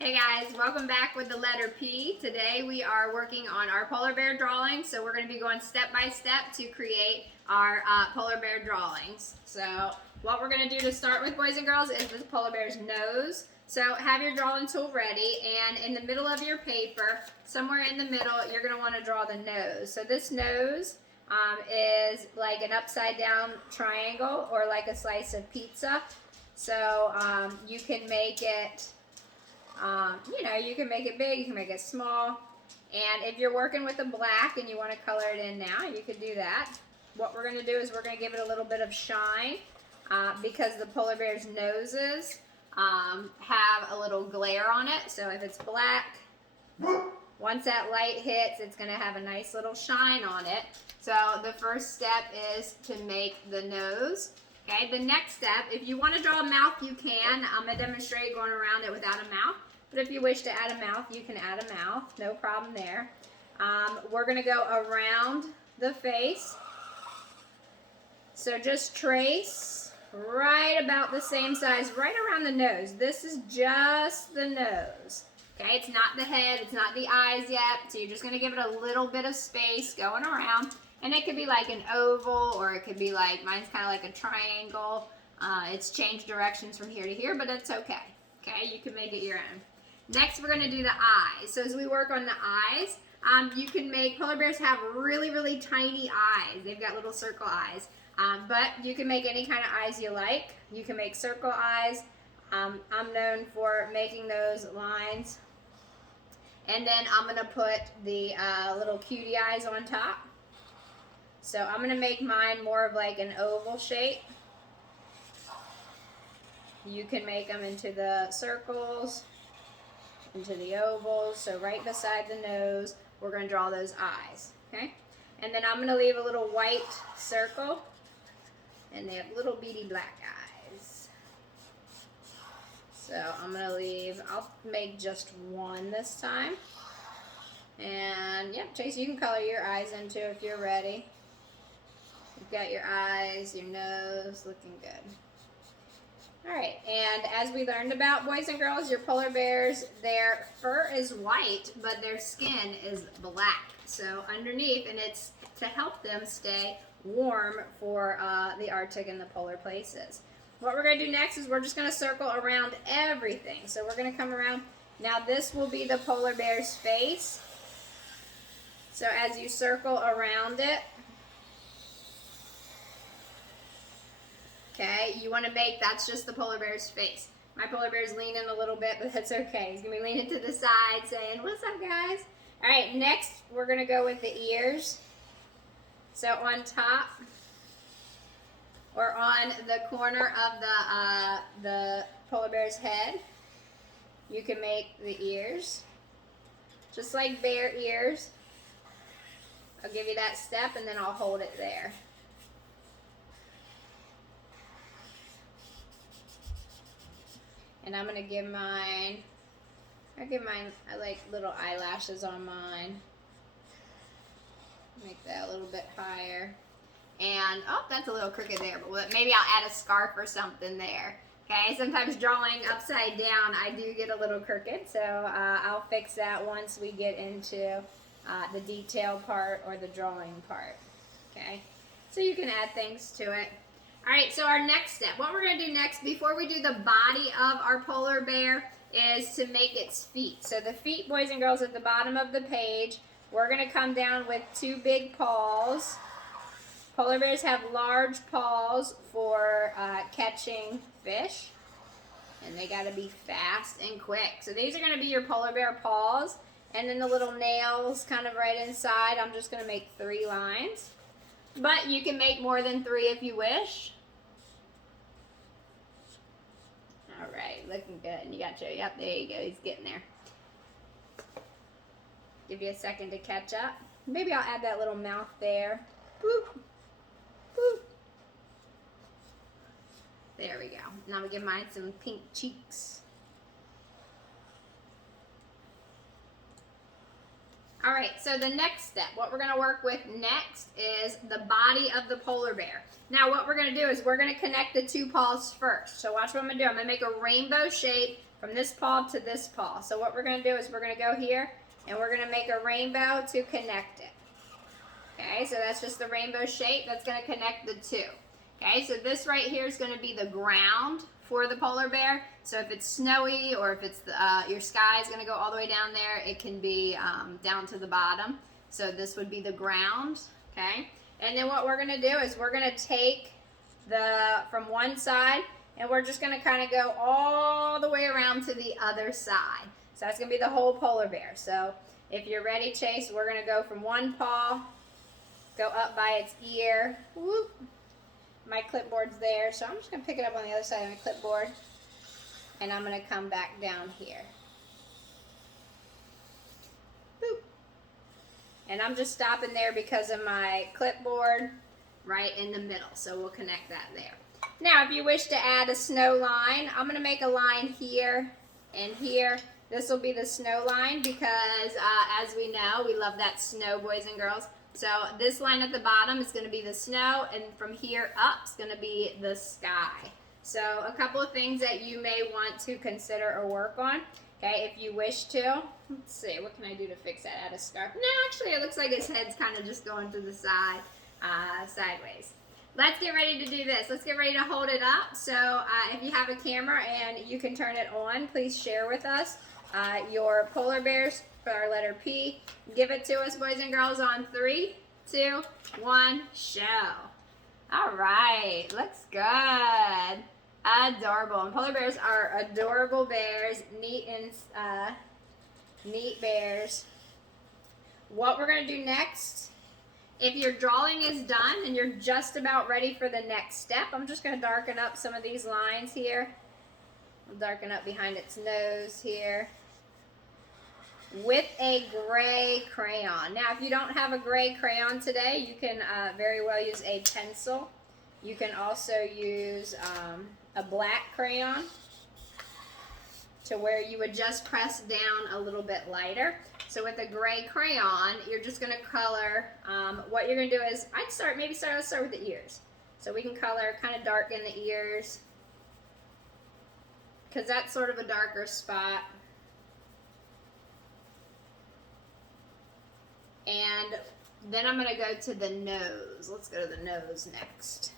Hey guys, welcome back with the letter P. Today we are working on our polar bear drawing, so we're going to be going step by step to create our polar bear drawings. So what we're going to do to start with, boys and girls, is the polar bear's nose. So have your drawing tool ready, and in the middle of your paper, somewhere in the middle, you're going to want to draw the nose. So this nose is like an upside down triangle or like a slice of pizza. So you can make it you can make it big, you can make it small. And if you're working with a black and you want to color it in now, you could do that. What we're going to do is we're going to give it a little bit of shine because the polar bear's noses have a little glare on it. So if it's black, once that light hits, it's going to have a nice little shine on it. So the first step is to make the nose. Okay, the next step, if you want to draw a mouth, you can. I'm going to demonstrate going around it without a mouth. But if you wish to add a mouth, you can add a mouth. No problem there. We're going to go around the face. So just trace right about the same size, right around the nose. This is just the nose. Okay, it's not the head, it's not the eyes yet. So you're just going to give it a little bit of space going around. And it could be like an oval, or it could be like, mine's kind of like a triangle. It's changed directions from here to here, but it's okay. Okay, you can make it your own. Next, we're going to do the eyes. So as we work on the eyes, you can make, polar bears have really, really tiny eyes. They've got little circle eyes. But you can make any kind of eyes you like. You can make circle eyes. I'm known for making those lines. And then I'm going to put the little cutie eyes on top. So I'm going to make mine more of like an oval shape. You can make them into the circles, into the ovals. So right beside the nose, we're going to draw those eyes. Okay? And then I'm going to leave a little white circle. And they have little beady black eyes. So I'm going to leave, I'll make just one this time. And yep, Chase, you can color your eyes in too if you're ready. You've got your eyes, your nose, looking good. Alright, and as we learned about, boys and girls, your polar bears, their fur is white, but their skin is black. So underneath, and it's to help them stay warm for the Arctic and the polar places. What we're going to do next is we're just going to circle around everything. So we're going to come around. Now this will be the polar bear's face. So as you circle around it, okay, you want to make, that's just the polar bear's face. My polar bear's leaning a little bit, but that's okay. He's going to be leaning to the side saying, "What's up, guys?" All right, next we're going to go with the ears. So on top, or on the corner of the polar bear's head, you can make the ears. Just like bear ears. I'll give you that step and then I'll hold it there. And I'm going to give mine, I like little eyelashes on mine. Make that a little bit higher. And, oh, that's a little crooked there, but maybe I'll add a scarf or something there. Okay, sometimes drawing upside down, I do get a little crooked, so I'll fix that once we get into the detail part or the drawing part. Okay, so you can add things to it. All right, so our next step, what we're going to do next, before we do the body of our polar bear, is to make its feet. So the feet, boys and girls, at the bottom of the page, we're going to come down with two big paws. Polar bears have large paws for catching fish, and they got to be fast and quick. So these are going to be your polar bear paws, and then the little nails kind of right inside. I'm just going to make 3 lines, but you can make more than 3 if you wish. All right, looking good. You got your, yep, there you go. He's getting there. Give you a second to catch up. Maybe I'll add that little mouth there. Boop. Boop. There we go. Now we give mine some pink cheeks. All right, so the next step, what we're gonna work with next is the body of the polar bear. Now what we're gonna do is we're gonna connect the 2 paws first. So watch what I'm gonna do. I'm gonna make a rainbow shape from this paw to this paw. So what we're going to do is we're going to go here and we're going to make a rainbow to connect it. Okay, so that's just the rainbow shape that's going to connect the two. Okay, so this right here is going to be the ground for the polar bear. So if it's snowy or if it's your sky is going to go all the way down there, it can be down to the bottom. So this would be the ground. Okay, and then what we're going to do is we're going to take from one side and we're just going to kind of go all the way around to the other side. So that's going to be the whole polar bear. So if you're ready, Chase, we're going to go from one paw, go up by its ear. Whoop. My clipboard's there, so I'm just going to pick it up on the other side of my clipboard, and I'm going to come back down here. Boop. And I'm just stopping there because of my clipboard right in the middle, so we'll connect that there. Now, if you wish to add a snow line, I'm going to make a line here and here. This will be the snow line because, as we know, we love that snow, boys and girls. So this line at the bottom is going to be the snow, and from here up is going to be the sky. So a couple of things that you may want to consider or work on, okay, if you wish to. Let's see, what can I do to fix that? Add a scarf. No, actually it looks like his head's kind of just going to the side, sideways. Let's get ready to do this. Let's get ready to hold it up. So if you have a camera and you can turn it on, please share with us your polar bears for our letter P. Give it to us, boys and girls, on 3, 2, 1, show. All right, looks good. Adorable. And polar bears are adorable bears, neat bears. What we're going to do next, if your drawing is done and you're just about ready for the next step, I'm just going to darken up some of these lines here. I'll darken up behind its nose here with a gray crayon. Now, if you don't have a gray crayon today, you can very well use a pencil. You can also use a black crayon to where you would just press down a little bit lighter. So with a gray crayon, you're just going to color. What you're going to do is, let's start with the ears. So we can color, kind of darken the ears, because that's sort of a darker spot. And then I'm going to go to the nose. Let's go to the nose next.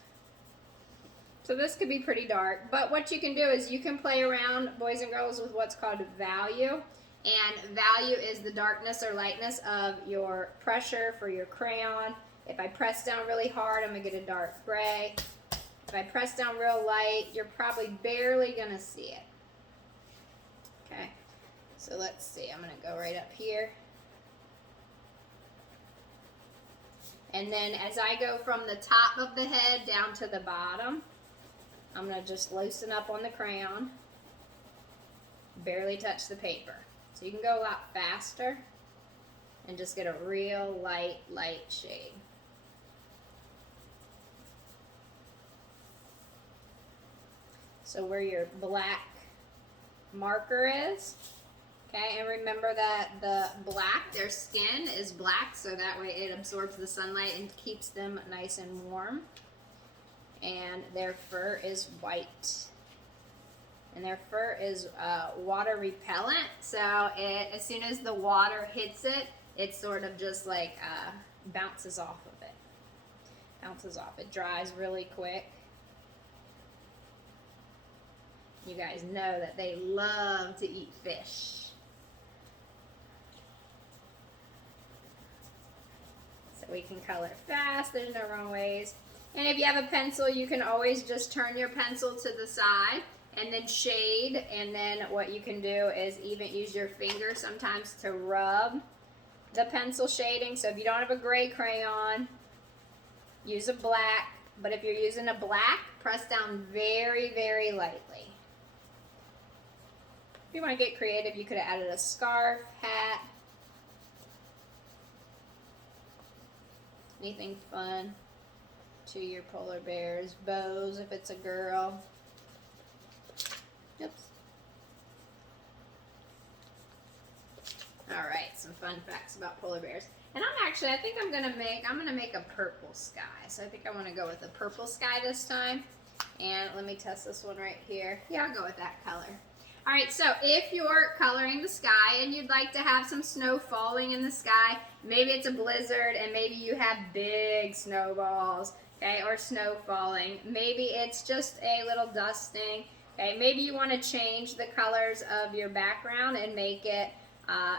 So this could be pretty dark, but what you can do is you can play around, boys and girls, with what's called value. And value is the darkness or lightness of your pressure for your crayon. If I press down really hard, I'm going to get a dark gray. If I press down real light, you're probably barely going to see it. Okay, so let's see. I'm going to go right up here. And then as I go from the top of the head down to the bottom, I'm going to just loosen up on the crayon, barely touch the paper. So you can go a lot faster and just get a real light shade. So where your black marker is, okay, and remember that the black, their skin is black, so that way it absorbs the sunlight and keeps them nice and warm. And their fur is white. And their fur is water repellent, so as soon as the water hits it, it sort of just like bounces off of it. Bounces off. It dries really quick. You guys know that they love to eat fish. So we can color fast, there's no wrong ways. And if you have a pencil, you can always just turn your pencil to the side and then shade. And then what you can do is even use your finger sometimes to rub the pencil shading. So if you don't have a gray crayon, use a black. But if you're using a black, press down very, very lightly. If you want to get creative, you could have added a scarf, hat, anything fun to your polar bears. Bows if it's a girl. Oops. Alright, some fun facts about polar bears. And I think I'm gonna make a purple sky. So I think I want to go with a purple sky this time. And let me test this one right here. Yeah, I'll go with that color. All right, so if you're coloring the sky and you'd like to have some snow falling in the sky, maybe it's a blizzard and maybe you have big snowballs, okay, or snow falling. Maybe it's just a little dusting, okay. Maybe you want to change the colors of your background and make it,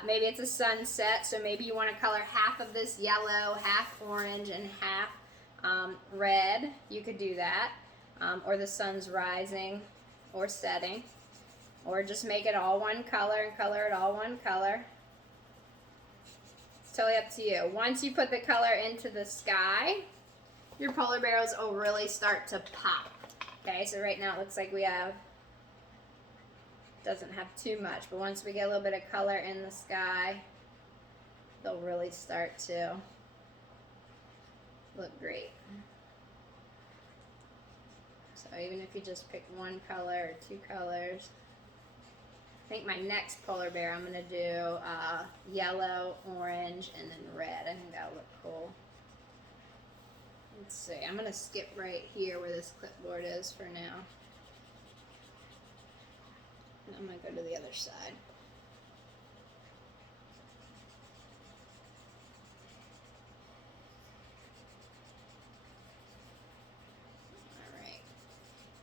maybe it's a sunset, so maybe you want to color half of this yellow, half orange, and half red. You could do that, or the sun's rising or setting. Or just make it all one color and color it all one color. It's totally up to you. Once you put the color into the sky, your polar bears will really start to pop. Okay, so right now it looks like we have, doesn't have too much, but once we get a little bit of color in the sky, they'll really start to look great. So even if you just pick one color or two colors, I think my next polar bear I'm going to do yellow, orange, and then red. I think that'll look cool. Let's see. I'm going to skip right here where this clipboard is for now. And I'm going to go to the other side.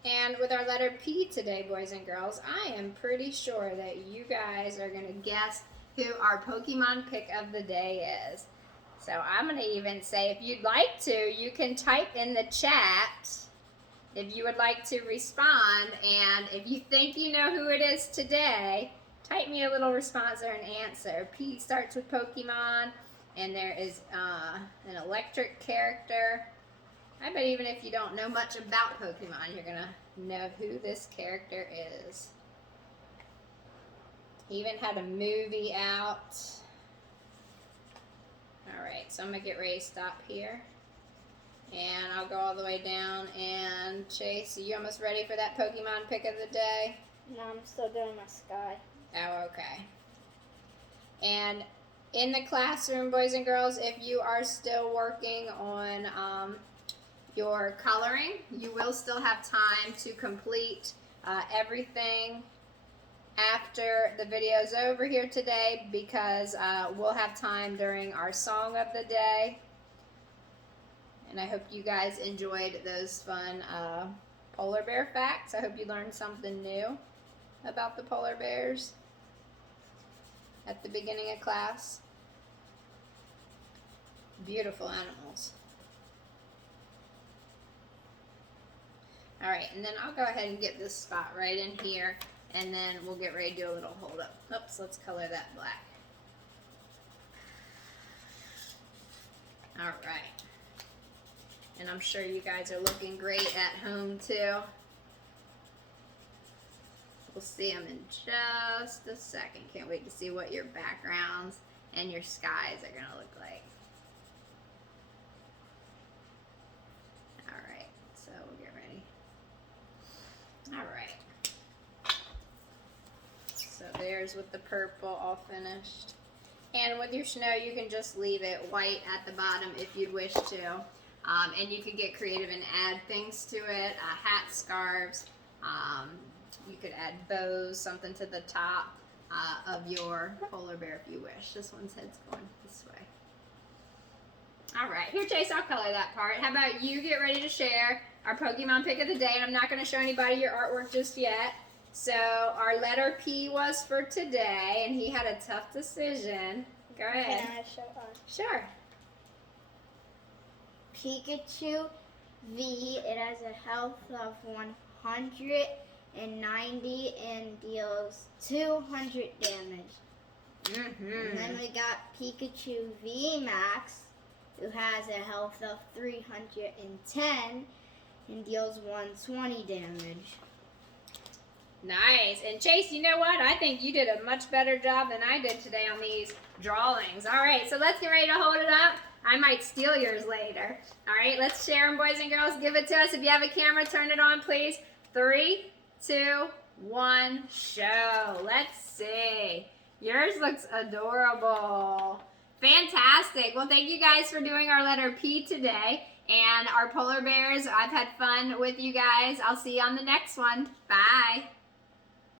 And with our letter P today, boys and girls, I am pretty sure that you guys are going to guess who our Pokemon pick of the day is. So I'm going to even say, if you'd like to, you can type in the chat if you would like to respond. And if you think you know who it is today, type me a little response or an answer. P starts with Pokemon, and there is an electric character. I bet even if you don't know much about Pokemon, you're going to know who this character is. He even had a movie out. Alright, so I'm going to get ready to stop here. And I'll go all the way down. And Chase, are you almost ready for that Pokemon pick of the day? No, I'm still doing my sky. Oh, okay. And in the classroom, boys and girls, if you are still working on your coloring, you will still have time to complete everything after the video's over here today, because we'll have time during our song of the day. And I hope you guys enjoyed those fun polar bear facts. I hope you learned something new about the polar bears at the beginning of class. Beautiful animals. Alright, and then I'll go ahead and get this spot right in here, and then we'll get ready to do a little hold up. Oops, let's color that black. Alright. And I'm sure you guys are looking great at home too. We'll see them in just a second. Can't wait to see what your backgrounds and your skies are going to look like. Alright, so we'll get ready. Alright. So there's with the purple all finished. And with your snow, you can just leave it white at the bottom if you'd wish to. And you could get creative and add things to it. Hats, scarves. You could add bows, something to the top of your polar bear if you wish. This one's head's going this way. Alright, here Chase, I'll color that part. How about you get ready to share our Pokemon pick of the day, and I'm not going to show anybody your artwork just yet. So our letter P was for today, and he had a tough decision. Go ahead. Can I show on? Sure. Pikachu V. It has a health of 190 and deals 200 damage. And then we got Pikachu V Max, who has a health of 310 and deals 120 damage. Nice. And Chase, you know what? I think you did a much better job than I did today on these drawings. All right, so let's get ready to hold it up. I might steal yours later. All right, let's share them, boys and girls. Give it to us. If you have a camera, turn it on, please. 3, 2, 1, show. Let's see. Yours looks adorable. Fantastic. Well, thank you guys for doing our letter P today. And our polar bears, I've had fun with you guys. I'll see you on the next one. Bye.